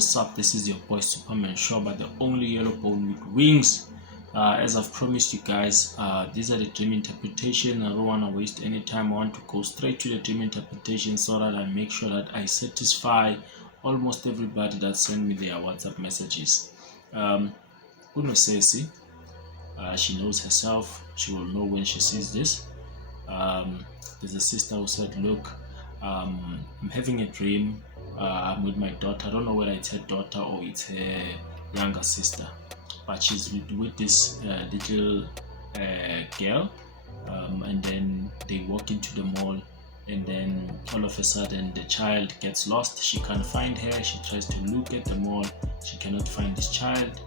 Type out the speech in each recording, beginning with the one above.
what's up? This is your boy Superman Show, but the only yellow bone with wings. As I've promised you guys, these are the dream interpretation. I don't want to waste any time. I want to go straight to the dream interpretation so that I make sure that I satisfy almost everybody that send me their WhatsApp messages. Unosesi, she knows herself. She will know when she sees this. There's a sister who said, look, I'm having a dream. I'm with my daughter. I don't know whether it's her daughter or it's her younger sister, but she's with this little girl, and then they walk into the mall, and then all of a sudden the child gets lost. She can't find her. She tries to look at the mall. She cannot find this child,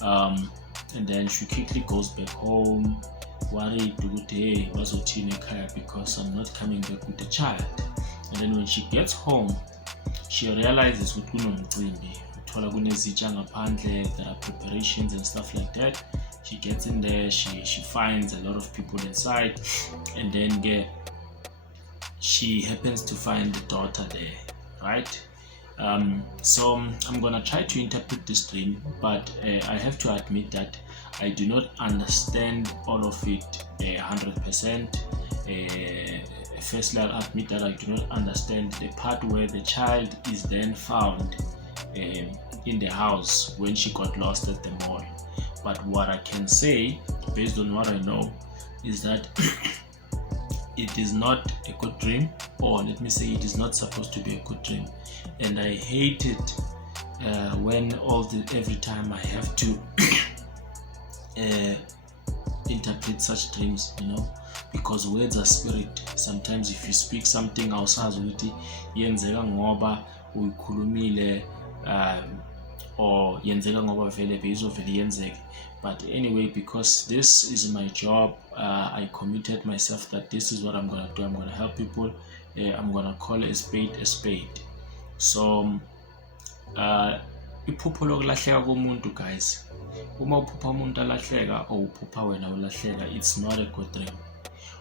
and then she quickly goes back home, worried because I'm not coming back with the child. And then when she gets home, she realizes there are preparations and stuff like that. She gets in there, she finds a lot of people inside, and then she happens to find the daughter there, right? So I'm gonna try to interpret this dream, but I have to admit that I do not understand all of it 100%. Firstly, I'll admit that I do not understand the part where the child is then found in the house when she got lost at the mall. But what I can say, based on what I know, is that it is not a good dream, or let me say it is not supposed to be a good dream. And I hate it when every time I have to interpret such dreams, because words are spirit. Sometimes if you speak something awusazi ukuthi yenzeka ngoba uyikhulumile or yenzeka ngoba vele bezovele yenzeke. But anyway, because this is my job, I committed myself that this is what I'm gonna do. I'm gonna help people. I'm gonna call a spade a spade. So iphupho lokulahleka komuntu, guys, uma uphupha umuntu alahleka or uphupha wena ulahleka, it's not a good dream.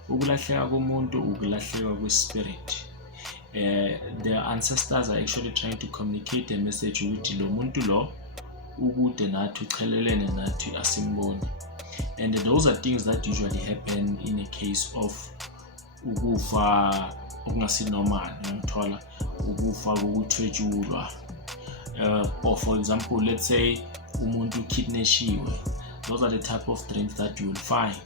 Ukulahleka komuntu ukulahleka kwespirit. The ancestors are actually trying to communicate a message ukuthi lo muntu lo ukude nathi uchelelene nathi asimboni. And those are things that usually happen in a case of ukufa okungasinormal, ngithola ukufa ukuthwetshulwa. Or for example, let's say umuntu kidnappiwe. Those are the type of dreams that you will find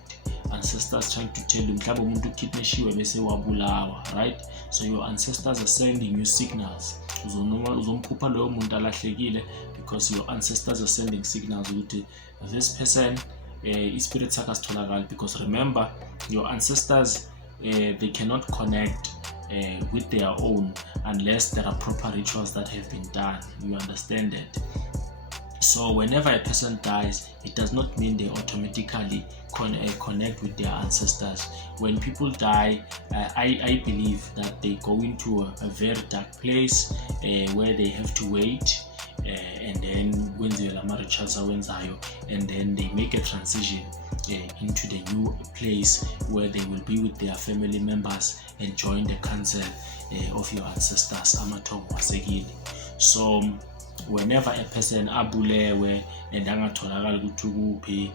ancestors trying to tell you mhlawumbe umuntu kidnappiwe bese wabulawa, right? So your ancestors are sending you signals. Uzomphupha loyo muntu alahlekile because your ancestors are sending signals ukuthi this person ispirit sakhe asitholakala. Because remember, your ancestors they cannot connect with their own unless there are proper rituals that have been done. You understand that? So whenever a person dies, it does not mean they automatically connect with their ancestors. When people die, I believe that they go into a very dark place where they have to wait, and then when they and then they make a transition into the new place where they will be with their family members and join the council of your ancestors. So whenever a person abulewe and angatholakala ukuthi ukuphi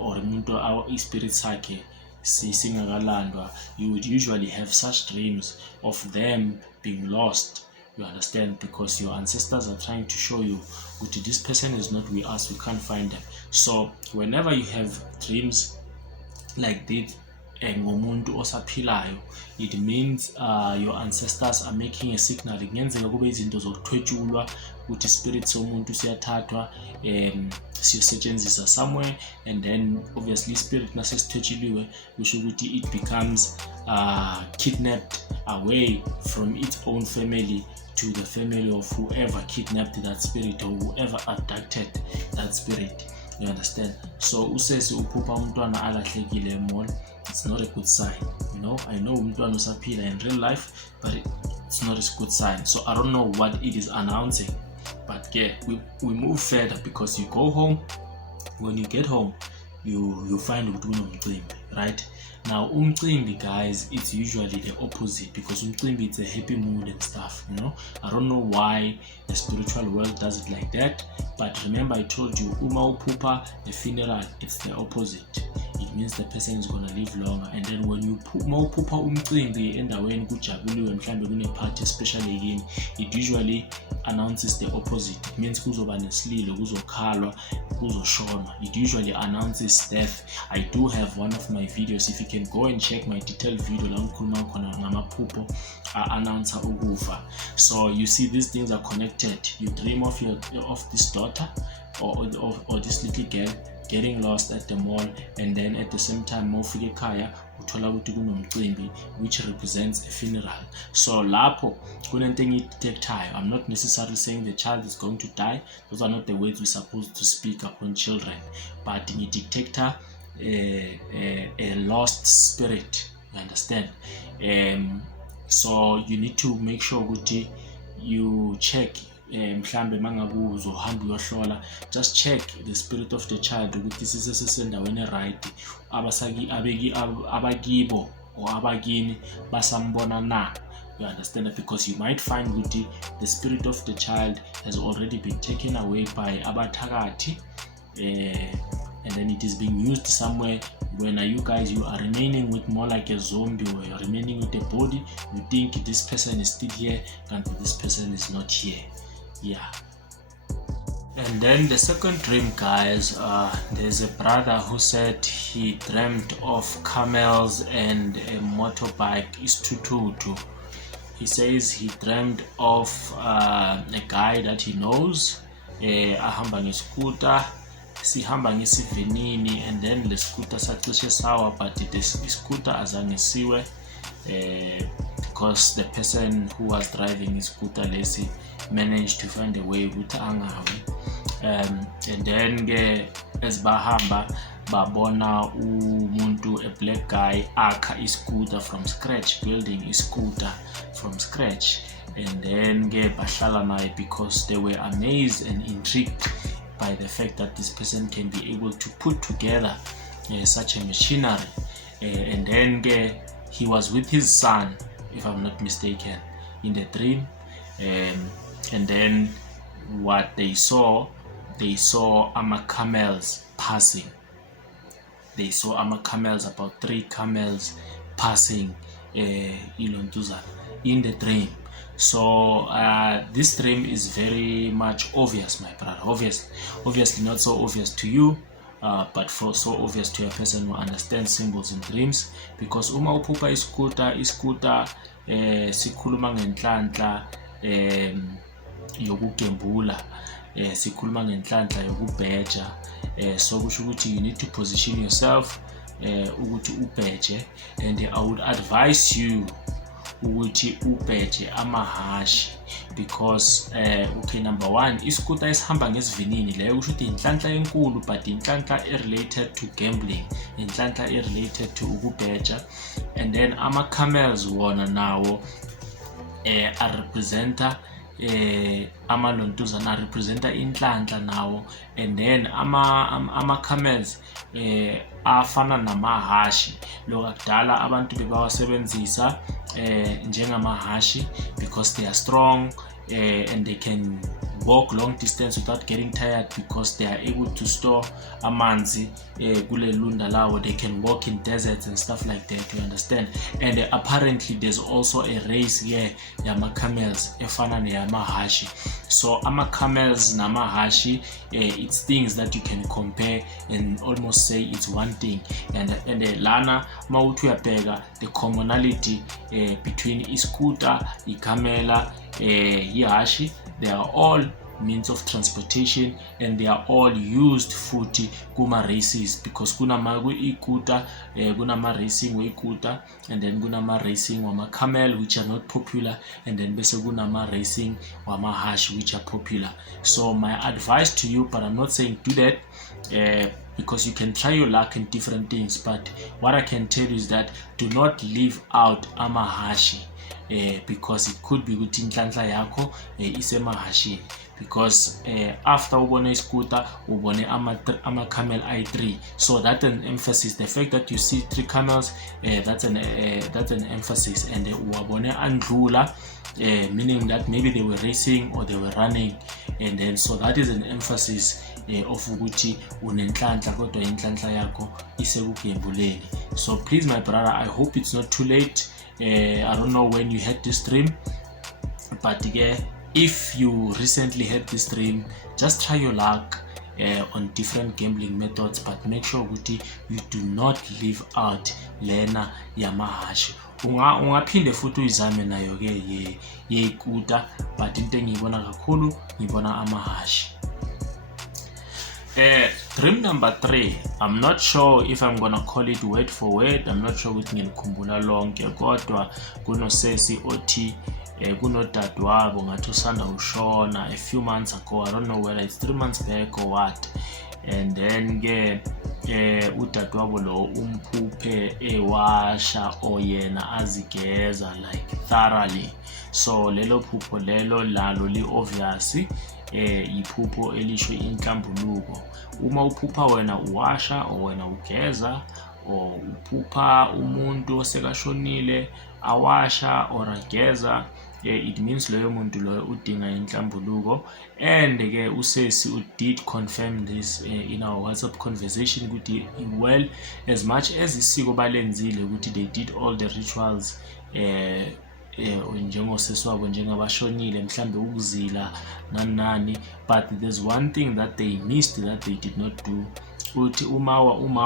or umuntu ispirit sakhe singakalandwa, you would usually have such dreams of them being lost. You understand? Because your ancestors are trying to show you that this person is not with us, we can't find them. So whenever you have dreams like this ngomuntu osaphilayo, it means your ancestors are making a signal. Kungenzeka kube izinto zokuthwetshulwa ukuthi spirit somuntu siyathathwa siyosetshenziswa somewhere, and then obviously spirit nasesithwetsheliwe kusho ukuthi it becomes kidnapped away from its own family to the family of whoever kidnapped that spirit or whoever abducted that spirit. You understand? So usesi uphupha umntwana alahlekile emall, it's not a good sign. I know umntwana usaphila in real life, but it's not a good sign. So I don't know what it is announcing, but yeah, we move further because you go home. When you get home, you find umuntu unomcimbi. right? Now umcimbi, guys, it's usually the opposite, because umcimbi, it's a happy mood and stuff, you know. I don't know why the spiritual world does it like that, but remember I told you, uma uphupha a funeral, it's the opposite. It means the person is gonna live longer. And then when you uphupha umcimbi endaweni kujabuliwe, mhlambe kune party especially again, it usually announces the opposite. It means kuzoba nesililo, kuzokhalwa, kuzoshona. It usually announces death. I do have one of my videos, if you can go and check my detailed video la ngikhuluma khona ngamaphupho announce ukufa. So you see, these things are connected. You dream of this daughter or this little girl getting lost at the mall, and then at the same time mawufika ekhaya uthola ukuthi kunomcimbi which represents a funeral. So lapho kunento engiyidetectayo. I'm not necessarily saying the child is going to die. Those are not the words we're supposed to speak upon children, but ngidetecta a lost spirit, you understand? So you need to make sure ukuthi you check, mhlambe mangabe uzohamba uyohlola, just check the spirit of the child ukuthi sisesendaweni right, abakibo or abakini basambona na. You understand that? Because you might find ukuthi the spirit of the child has already been taken away by abathakathi, and then it is being used somewhere. When you are remaining with more like a zombie, or you're remaining with a body, you think this person is still here and this person is not here. Yeah. And then the second dream, guys, there's a brother who said he dreamt of camels and a motorbike, isithuthuthu. He says he dreamt of a guy that he knows, ahamba ngescooter, sihamba ngesivinini, and then the scooter sacishe sawa, but the scooter azange siwe, because the person who was driving his scooter lesi managed to find a way ukuthi angawi. And then as bahamba babona umuntu, a black guy, akha iscooter from scratch, building a scooter from scratch, and then bahlala naye because they were amazed and intrigued by the fact that this person can be able to put together such a machinery. And then he was with his son, if I'm not mistaken, in the dream. And then what they saw camels passing. They saw camels, about 3 camels passing in the dream. So this dream is very much obvious, my brother. Obviously not so obvious to you, but so obvious to a person who understands symbols in dreams. Because uma uphupha iscooter sikhuluma ngenhlanhla yokugembula, sikhuluma ngenhlanhla yokubheja. So kusho ukuthi you need to position yourself ukuthi ubheje, and I would advise you ukuthi ubheje amahashi, because okay, number one, iscooter esihamba ngesivinini leyo kusho ukuthi inhlanhla enkulu, but inhlanhla related to gambling, inhlanhla related to ukubheja. And then camels wona nawo are representa amalontuzana, representa inhlanhla nawo. And then camels afana namahashi, lokudala abantu bebawasebenzisa njengamahashi because they are strong, and they can walk long distance without getting tired, because they are able to store amanzi kule lunda lawo. They can walk in deserts and stuff like that, you understand? And apparently there's also a race here yama camels efana neyamahashi. So camels namahashi, it's things that you can compare and almost say it's one thing. And lana mawuthi uyabheka the commonality between iscooter, ikamela, ihashi, they are all means of transportation, and they are all used futhi kuma races, because kunama ikuta, kunama racing weikuta, and then kunama racing wama camel which are not popular, and then bese kunama racing wama hash which are popular. So my advice to you, but I'm not saying do that, because you can try your luck in different things, but what I can tell you is that do not leave out amahashi, because it could be ukuthi inhlanhla yakho isemahashini, because after ubone scooter ubone ama camel i3, so that's an emphasis. The fact that you see 3 camels, that's an emphasis. And uwabone andlula, meaning that maybe they were racing or they were running, and then so that is an emphasis of ukuthi unenhlanhla kodwa inhlanhla yakho isekugembuleni. So please my brother, I hope it's not too late. I don't know when you had this dream, but if you recently had this dream, just try your luck on different gambling methods, but make sure ukuthi you do not leave out lena yamahashi. Ungaphinde futhi uyizame nayo ke yekuta, but into engiyibona kakhulu ngibona amahashi. Dream number 3, I'm not sure if I'm gonna call it word for word. I'm not sure ukuthi ngilikhumbula lonke, kodwa kunosesi othi kunodadewabo ngathi usanda ushona a few months ago. I don't know whether it's 3 months back or what. And then udadewabo lo umphuphe ewasha oyena azigeza like thoroughly. So lelo phupho lelo lalo li obvious iphupho elisho inhlambuluko. Uma uphupha wena uwasha or wena ugeza, or uphupha umuntu osekashonile awasha or ageza, it means loyo muntu loyo udinga inhlambuluko. And usesi did confirm this in our WhatsApp conversation ukuthi well, as much as isiko balenzile ukuthi they did all the rituals njengosesi wabo njengabashonile mhlambe ukuzila nani, but there's one thing that they missed, that they did not do. Uthi uma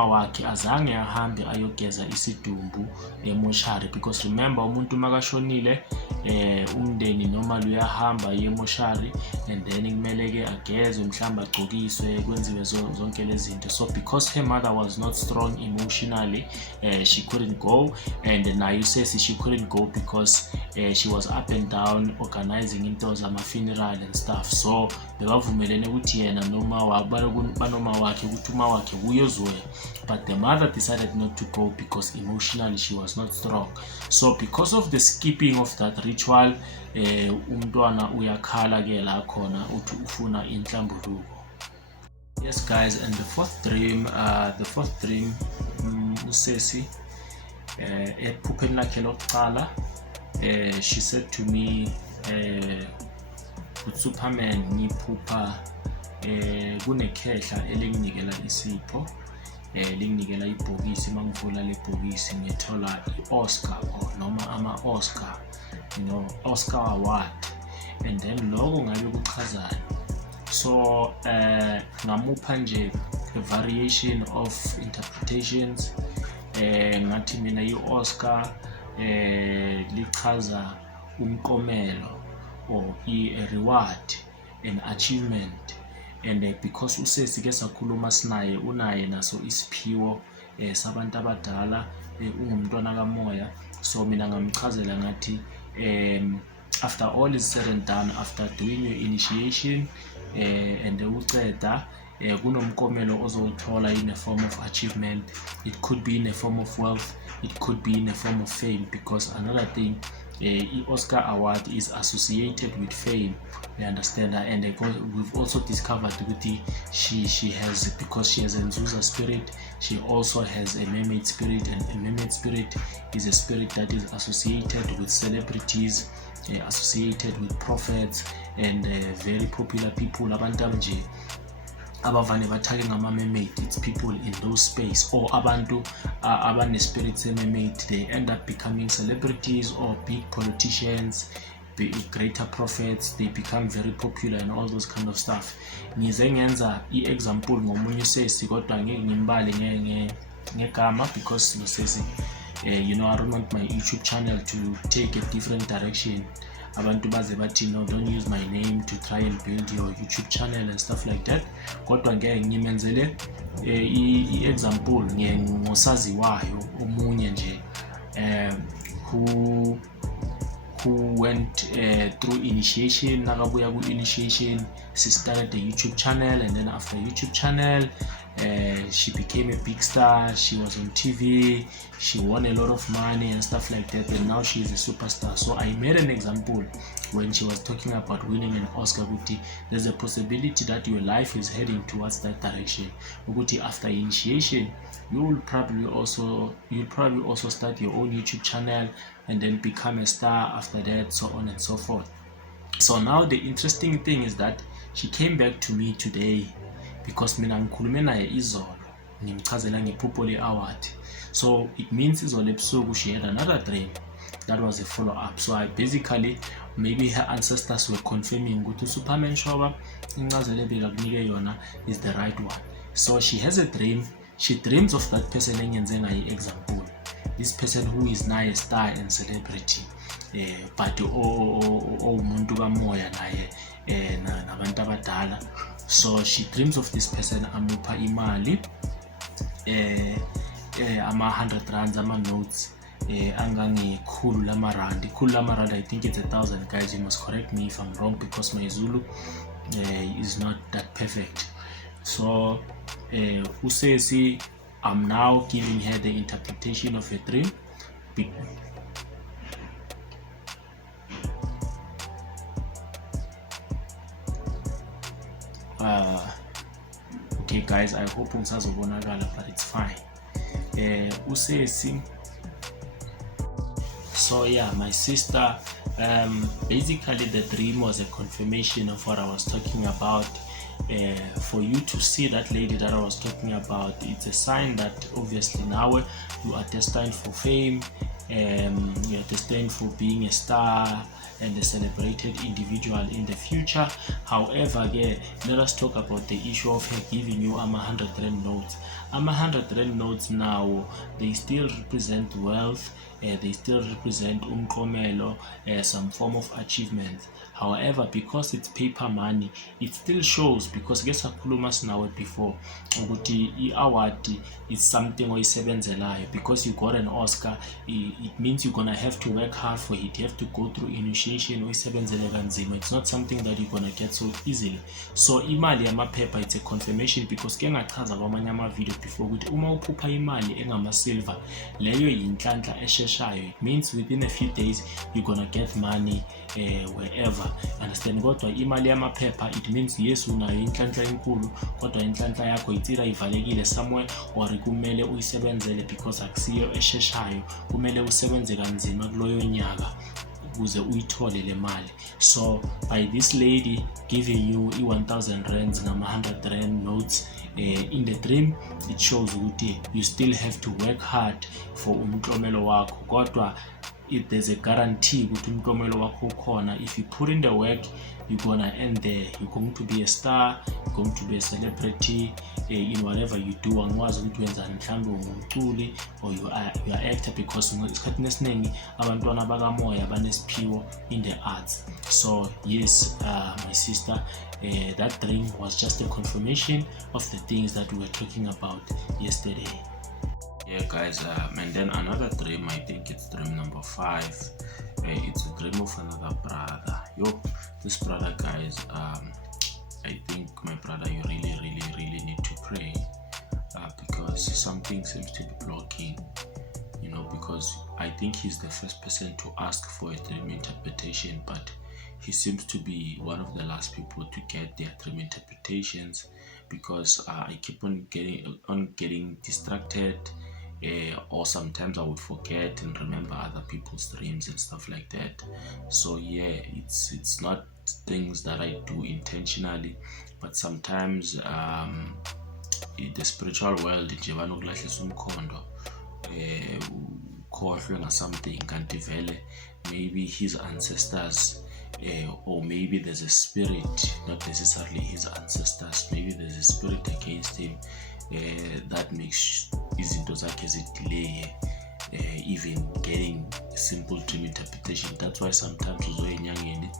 wakhe azange ahambe ayogeza isidumbu emoshari, because remember umuntu makashonile umndeni noma luyahamba yemoshari, and then kumele ke agezwe mhlamba agcokiswe kwenziwe zonke lezi zinto. So because her mother was not strong emotionally, she couldn't go, and nayo says she couldn't go because she was up and down organizing into zama funeral and stuff. So bebavumelene ukuthi yena noma banoma wakhe ukuthi uma wakhe uyozwe, but the mother decided not to go because emotionally she was not strong. So because of the skipping of that ritual, umntwana uyakhala ke la khona uthi ufuna inhlambuluko. Yes guys, and the fourth dream usesi ephupheni lakhe lokuqala, she said to me Superman ngiphupha kunekhehla elinginikela isipho, linginikela ibhokisi. Mangivula le bhokisi ngithola i-Oscar or noma ama-Oscar, you know, Oscar award, and then lokho ngabe kuchazana. So ngamupha nje a variation of interpretations. Ngathi mina i-Oscar lichaza umqomelo or a reward, an achievement. And because usesi ke sakhuluma sinaye unaye naso isiphiwo sabantu abadala, ungumntwana kamoya. So mina ngamchazela ngathi after all is said and done, after doing your initiation and uceda, kunomkomelo ozowuthola in a form of achievement. It could be in a form of wealth, it could be in a form of fame, because another thing, Oscar award is associated with fame, you understand. And we've also discovered that she has, because she has a Nzuza spirit, she also has a mermaid spirit, and a mermaid spirit is a spirit that is associated with celebrities, associated with prophets, and very popular people. Abantu nje abavane bathake ngama-mermaid, it's people in those space, or abantu abane-spirit se-mermaid, they end up becoming celebrities or big politicians, greater prophets, they become very popular and all those kind of stuff. Ngize ngenza i-example ngomunye usesi, kodwa ngeke ngimbale ngegama, because usesi you know, I don't want my YouTube channel to take a different direction. Abantu baze bathi no, don't use my name to try and build your YouTube channel and stuff like that. Kodwa ngeke ngimenzele i-example ngosaziwayo omunye nje who went through initiation. Nakabuya ku-initiation, she started a YouTube channel, and then after YouTube channel she became a big star. She was on TV, she won a lot of money and stuff like that, and now she is a superstar. So I made an example when she was talking about winning an Oscar, there's a possibility that your life is heading towards that direction. After initiation, you'll probably also start your own YouTube channel and then become a star after that, so on and so forth. So now the interesting thing is that she came back to me today because mina ngikhulume naye izolo ngimchazela ngephupho le-award. So it means izolo ebusuku she had another dream that was a follow-up. So I basically, maybe her ancestors were confirming ukuthi uSuperman Shoba incazelo ebekakunike yona is the right one. So she has a dream. She dreams of that person engenze ngayo example, this person who is now a star and celebrity, but umuntu kamoya naye nabantu abadala. So she dreams of this person amupha imali ama 100 rands ama notes angange khulu lamarandi. I think it's 1,000. Guys, you must correct me if I'm wrong because my Zulu is not that perfect. So Usesi, I'm now giving her the interpretation of a dream. Okay guys, I hope unsazobonakala, but it's fine. Usesi, so yeah, my sister, basically the dream was a confirmation of what I was talking about. For you to see that lady that I was talking about, it's a sign that obviously now you are destined for fame, you are destined for being a star and a celebrated individual in the future. However, let us talk about the issue of her giving you 100 rand notes. 100 rand notes now, they still represent wealth, they still represent umkomelo, some form of achievement. However, because it's paper money, it still shows, because guess akhuluma sinawe before ukuthi i-award is something oyisebenzelayo. Because you got an Oscar, it means you're gonna have to work hard for it. You have to go through initiation oyisebenzele kanzima. It's not something that you're gonna get so easily. So imali yamaphepha, it's a confirmation, because ke ngachaza kwamanye ama-video before ukuthi uma uphupha imali engama-silver, leyo yinhlanhla esheshayo. It means within a few days you're gonna get money wherever. Understand? Kodwa imali yamaphepha, it means yes unayo inhlanhla enkulu, kodwa inhlanhla yakho itsira ivalekile somewhere, or kumele uyisebenzele because akusiyo esheshayo, kumele usebenze kanzima kuloyo nyaka ukuze uyithole le mali. So by this lady giving you i-1,000 rands ngama 100 rand notes, in the dream it shows ukuthi you still have to work hard for umklomelo wakho, kodwa if there's a guarantee ukuthi umklomelo wakho ukhona. If you put in the work, you're gonna end there. You're going to be a star, you're going to be a celebrity in whatever you do. Angwazi ukuthi wenzani, mhlawumbe ungumculi or you are actor, because isikhathini esiningi abantwana bakamoya banesiphiwo in the arts. So yes, my sister, that dream was just a confirmation of the things that we were talking about yesterday. Yeah guys, and then another dream, I think it's dream number 5. It's a dream of another brother. This brother, guys, I think my brother, you really need to pray, because something seems to be blocking, because I think he's the first person to ask for a dream interpretation, but he seems to be one of the last people to get their dream interpretations, because I keep on getting distracted, or sometimes I would forget and remember other people's dreams and stuff like that. So yeah, it's not things that I do intentionally, but sometimes in the spiritual world nje banokulahlisa umkhondo, ukhohlwe ngasomething kanti vele maybe his ancestors, or maybe there's a spirit, not necessarily his ancestors, maybe there's a spirit against him that makes izinto zakhe zidelay even getting a simple dream interpretation. That's why sometimes uzoya enyangeni,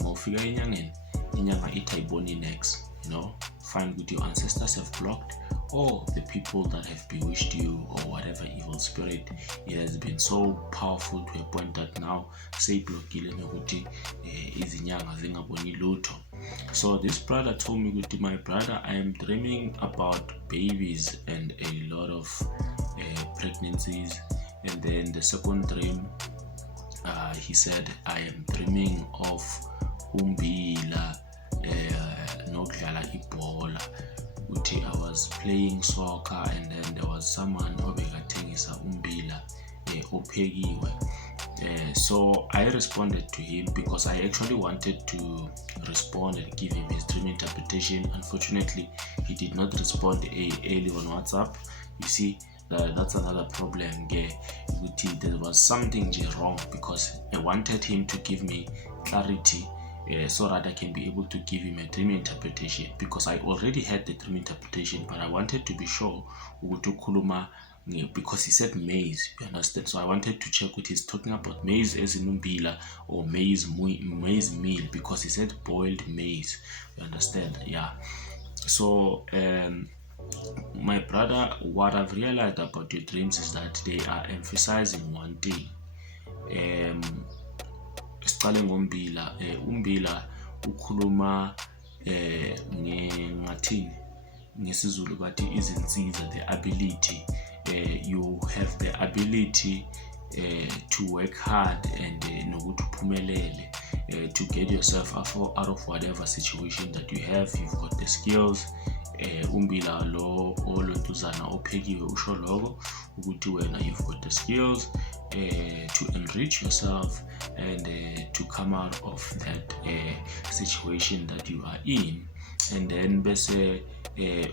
mawufika enyangeni, inyanga ithi ayiboni next, find with your ancestors have blocked, or the people that have bewitched you, or whatever evil spirit. It has been so powerful to a point that now seyiblokile nokuthi izinyanga zingaboni lutho. So this brother told me, my brother, I am dreaming about babies and a lot of pregnancies. And then the second dream, he said, I am dreaming of Umbila nokudlala ibhola. Uthi I was playing soccer and then there was someone obekathengisa umbila ophekiwe. So I responded to him because I actually wanted to respond and give him his dream interpretation. Unfortunately, he did not respond early on WhatsApp. You see, that's another problem. There was something wrong because I wanted him to give me clarity so that I can be able to give him a dream interpretation, because I already had the dream interpretation, but I wanted to be sure Ukuphupha, because he said maize, you understand? So I wanted to check what he's talking about, maize as in umbila or maize meal, because he said boiled maize, you understand? Yeah. So my brother, what I've realized about your dreams is that they are emphasizing one thing. Siqale ngombila. Umbila ukhuluma ngathini ngesizulu bathi izinsiza, the ability. You have the ability to work hard and nokuthi uphumelele, to get yourself out of whatever situation that you have. You've got the skills. Umbila lo olontuzana ophekiwe usho lokho ukuthi wena you've got the skills to enrich yourself and to come out of that situation that you are in. And then bese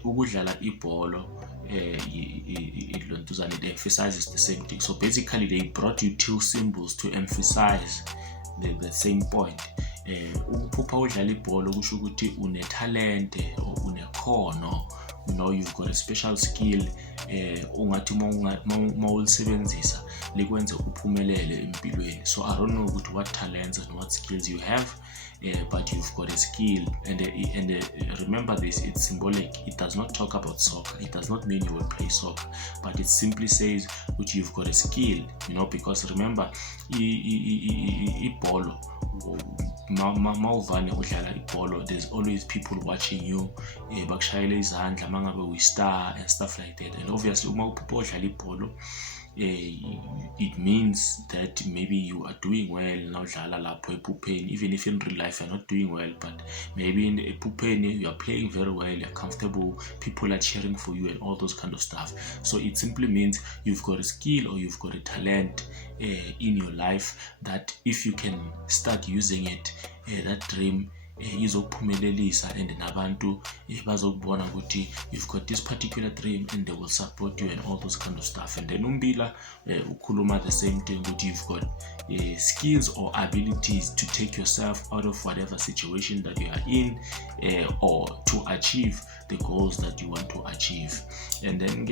ukudlala ibholo, it emphasizes the same thing. So basically they brought you two symbols to emphasize the same point. Ukuphupha udlala ibholo kusho ukuthi une talent or unekhono, you know, you've got a special skill ungathi mawulisebenzisa likwenze uphumelele empilweni. So I don't know what talents and what skills you have, but you've got a skill, and remember this, it's symbolic. It does not talk about soccer. It does not mean you will play soccer, but it simply says that you've got a skill, you know, because remember ibholo, mawuvane udlala ibholo, there's always people watching you, bakushayela izandla mangabe uyi-star and stuff like that. And obviously uma uphupha udlala ibholo, it means that maybe you are doing well now udlala lapho ephupheni, even if in real life you're not doing well, but maybe in ephupheni you are playing very well, you're comfortable, people are cheering for you and all those kind of stuff. So it simply means you've got a skill or you've got a talent in your life that if you can start using it, that dream izokuphumelelisa, and nabantu bazokubona ukuthi you've got this particular dream and they will support you and all those kind of stuff. And then umbila ukhuluma the same thing, that you've got skills or abilities to take yourself out of whatever situation that you are in, or to achieve the goals that you want to achieve. And then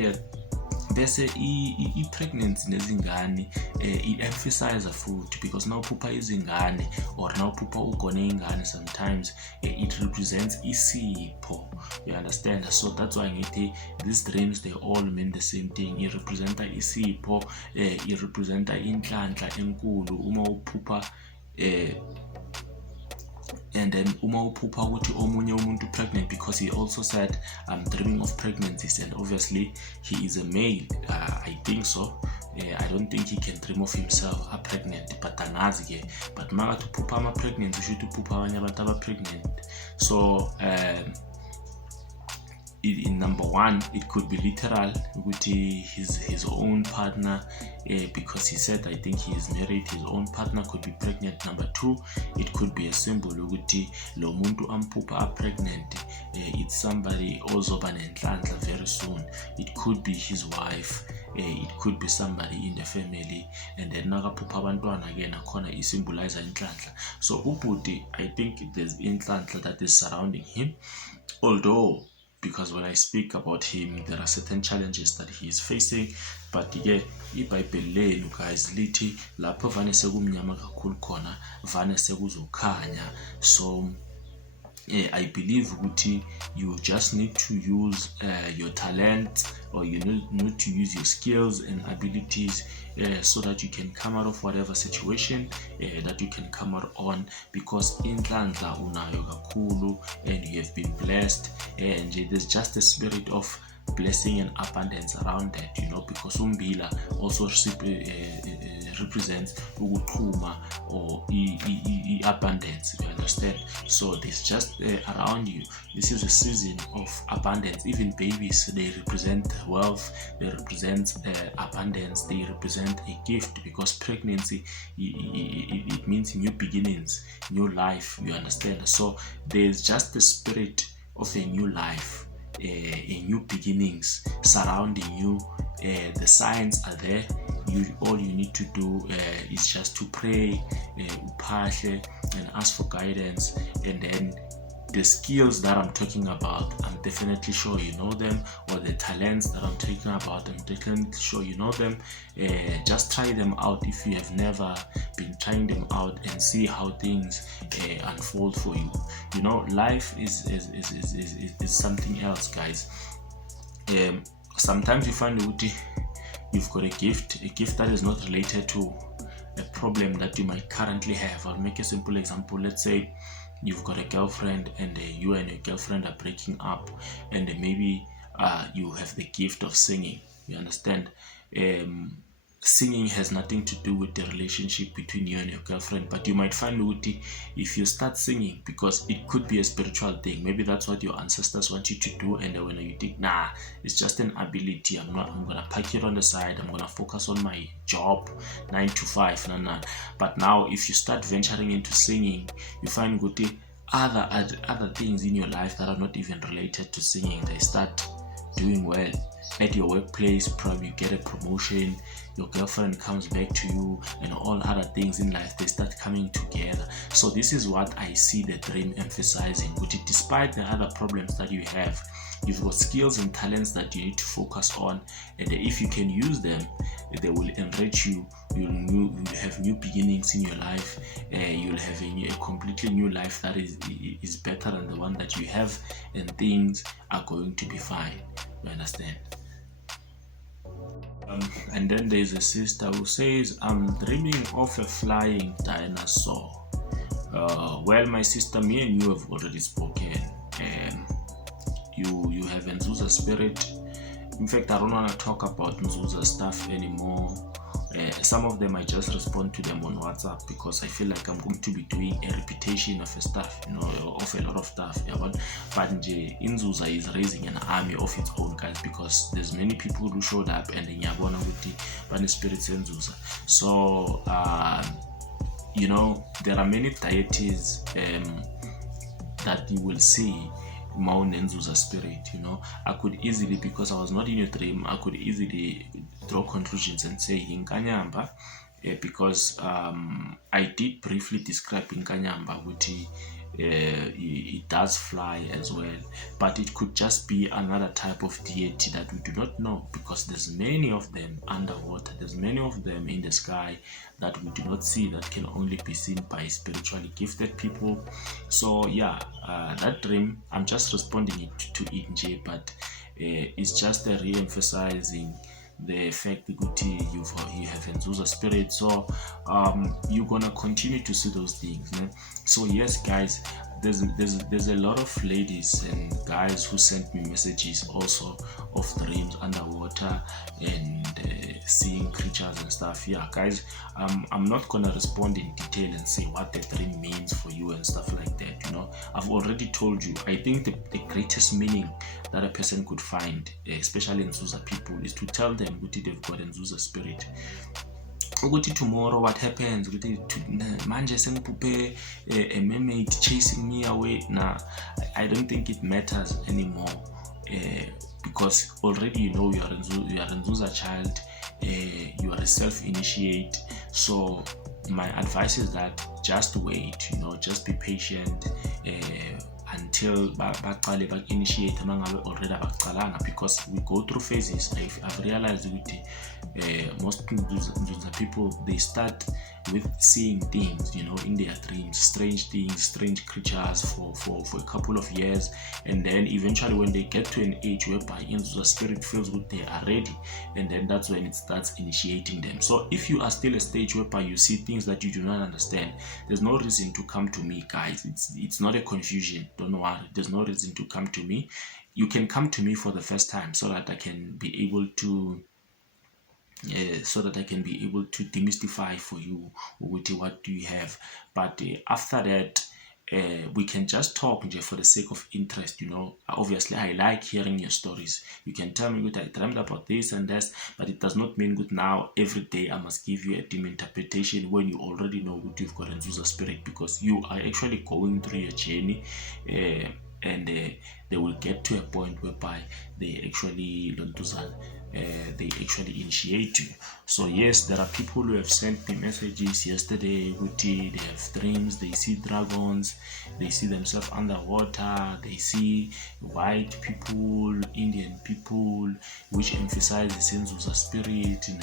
bese i-pregnancy nezingane i-emphasize futhi, because now uphupha izingane or now uphupha ugone ingane, sometimes it represents isipho, you understand? So that's why ngithi these dreams, they all mean the same thing. It representa isipho, it representa inhlanhla enkulu uma uphupha and then uma uphupha ukuthi omunye umuntu pregnant, because he also said I'm dreaming of pregnancies, and obviously he is a male. I think so. I don't think he can dream of himself a pregnant, but angazi ke, but maka uphupha ama pregnant usho ukuthi uphupha abanye abantu aba pregnant. So in number one, it could be literal, his own partner, because he said I think he is married, his own partner could be pregnant. Number two, it could be a symbol ukuthi lo muntu amphupha pregnant, it's somebody ozoba nenhlanhla very soon. It could be his wife, it could be somebody in the family, and then nakaphupha abantwana again akhona isymbolize inhlanhla. So ubhuti, I think there's inhlanhla that is surrounding him, although because when I speak about him there are certain challenges that he is facing, but iBhayibheli lenu guys lithi lapho vane sekumnyama kakhulu khona vane sekuzokhanya. So I believe ukuthi you just need to use your talent, or you need to use your skills and abilities so that you can come out of whatever situation that you can come out on, because inhlanhla unayo kakhulu and you have been blessed, and there's just a spirit of blessing and abundance around that, you know, because umbila also it represents ukuchuma or abundance, you understand? So there's just around you, this is a season of abundance. Even babies, they represent wealth, they represent abundance, they represent a gift, because pregnancy, it means new beginnings, new life, you understand? So there's just the spirit of a new life, a new beginnings surrounding you. The signs are there. All you need to do is just to pray, uphashe, and ask for guidance. And then the skills that I'm talking about, I'm definitely sure you know them, or the talents that I'm talking about, I'm definitely sure you know them. Just try them out if you have never been trying them out, and see how things unfold for you. You know, life is something else, guys. Sometimes you find that you've got a gift that is not related to a problem that you might currently have. I'll make a simple example. Let's say you've got a girlfriend, and you and your girlfriend are breaking up, and maybe you have the gift of singing, you understand? Singing has nothing to do with the relationship between you and your girlfriend, but you might find out if you start singing, because it could be a spiritual thing. Maybe that's what your ancestors want you to do, and when you think, nah, it's just an ability, I'm gonna pack it on the side, I'm gonna focus on my job 9 to 5. Nah. But now if you start venturing into singing, you find good other things in your life that are not even related to singing, they start doing well. At your workplace, probably you get a promotion, your girlfriend comes back to you, and all other things in life, they start coming together. So this is what I see the dream emphasizing, which despite the other problems that you have, you've got skills and talents that you need to focus on, and if you can use them, they will enrich you. You'll have new beginnings in your life. You'll have a completely new life that is better than the one that you have, and things are going to be fine. You understand? And then there's a sister who says, I'm dreaming of a flying dinosaur. Well, my sister, me and you have already spoken. You have Nzuza spirit. In fact, I don't want to talk about Nzuza stuff anymore. Some of them I just respond to them on WhatsApp, because I feel like I'm going to be doing a repetition of a stuff, of a lot of stuff. Yeah, but Nzuza is raising an army of its own, guys, because there's many people who showed up and then Yabona with the spirits in Nzuza. So there are many deities that you will see Mount Nzuza spirit. I could easily, because I was not in your dream, I could easily draw conclusions and say Inkanyamba, because I did briefly describe Inkanyamba, which it does fly as well, but it could just be another type of deity that we do not know, because there's many of them underwater, there's many of them in the sky that we do not see, that can only be seen by spiritually gifted people. So yeah, that dream, I'm just responding to it, but it's just a re-emphasizing the fact that you have Nzuza spirit. So you're gonna continue to see those things, man. So yes, guys, there's a lot of ladies and guys who sent me messages also of dreams underwater and seeing creatures and stuff. Yeah, guys, I'm not gonna respond in detail and say what the dream means for you and stuff like that. I've already told you. I think the greatest meaning that a person could find, especially in Nzuza people, is to tell them that they've got a Nzuza spirit. Tomorrow what happens, manje sengiphuphe a mermaid chasing me away. Nah, I don't think it matters anymore, because already you are a Nzuza child, you are a self-initiate. So my advice is that just wait, just be patient until baqale initiate already abaqalanga, because we go through phases. I've realized with most people, they start with seeing things, in their dreams, strange things, strange creatures for a couple of years, and then eventually when they get to an age whereby the spirit feels good, they are ready, and then that's when it starts initiating them. So if you are still a stage whereby you see things that you do not understand, there's no reason to come to me, guys. It's not a confusion, don't worry. There's no reason to come to me. You can come to me for the first time so that I can be able to so that I can be able to demystify for you what do you have. But after that, we can just talk for the sake of interest. Obviously I like hearing your stories. You can tell me I dreamt about this and that, but it does not mean good now every day I must give you a dim interpretation when you already know what you've got in user spirit, because you are actually going through your journey, and they will get to a point whereby they actually they actually initiate you. So yes, there are people who have sent me messages yesterday. They have dreams, they see dragons, they see themselves underwater, they see white people, Indian people, which emphasizes Senzusa spirit and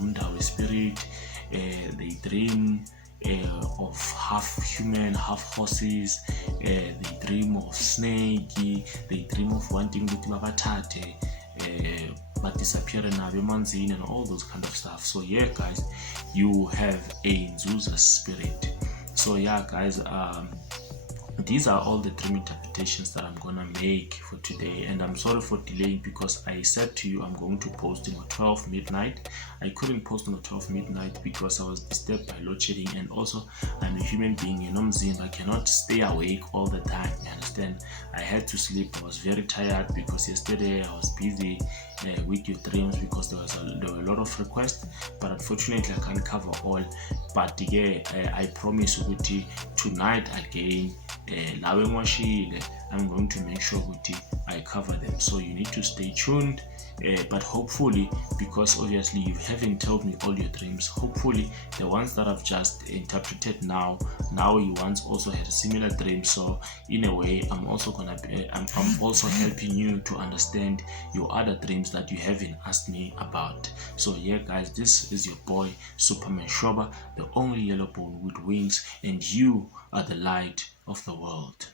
Mundawe spirit. They dream of half human, half horses. They dream of snake. They dream of wanting to babatate, but disappearing manzini and all those kind of stuff. So yeah, guys, you have a Nzuza spirit. So yeah, guys, these are all the dream interpretations that I'm gonna make for today, and I'm sorry for delaying because I said to you I'm going to post on 12 midnight. I couldn't post on 12 midnight because I was disturbed by load shedding, and also I'm a human being, I cannot stay awake all the time, you understand? I had to sleep. I was very tired because yesterday I was busy with your dreams because there were a lot of requests, but unfortunately I can't cover all. But yeah, I promise you tonight again, I'm going to make sure I cover them, so you need to stay tuned. But hopefully, because obviously you haven't told me all your dreams, hopefully the ones that I've just interpreted now you once also had a similar dream. So in a way, I'm also helping you to understand your other dreams that you haven't asked me about. So yeah, guys, this is your boy Superman Shoba, the only yellow bone with wings, and you are the light of the world.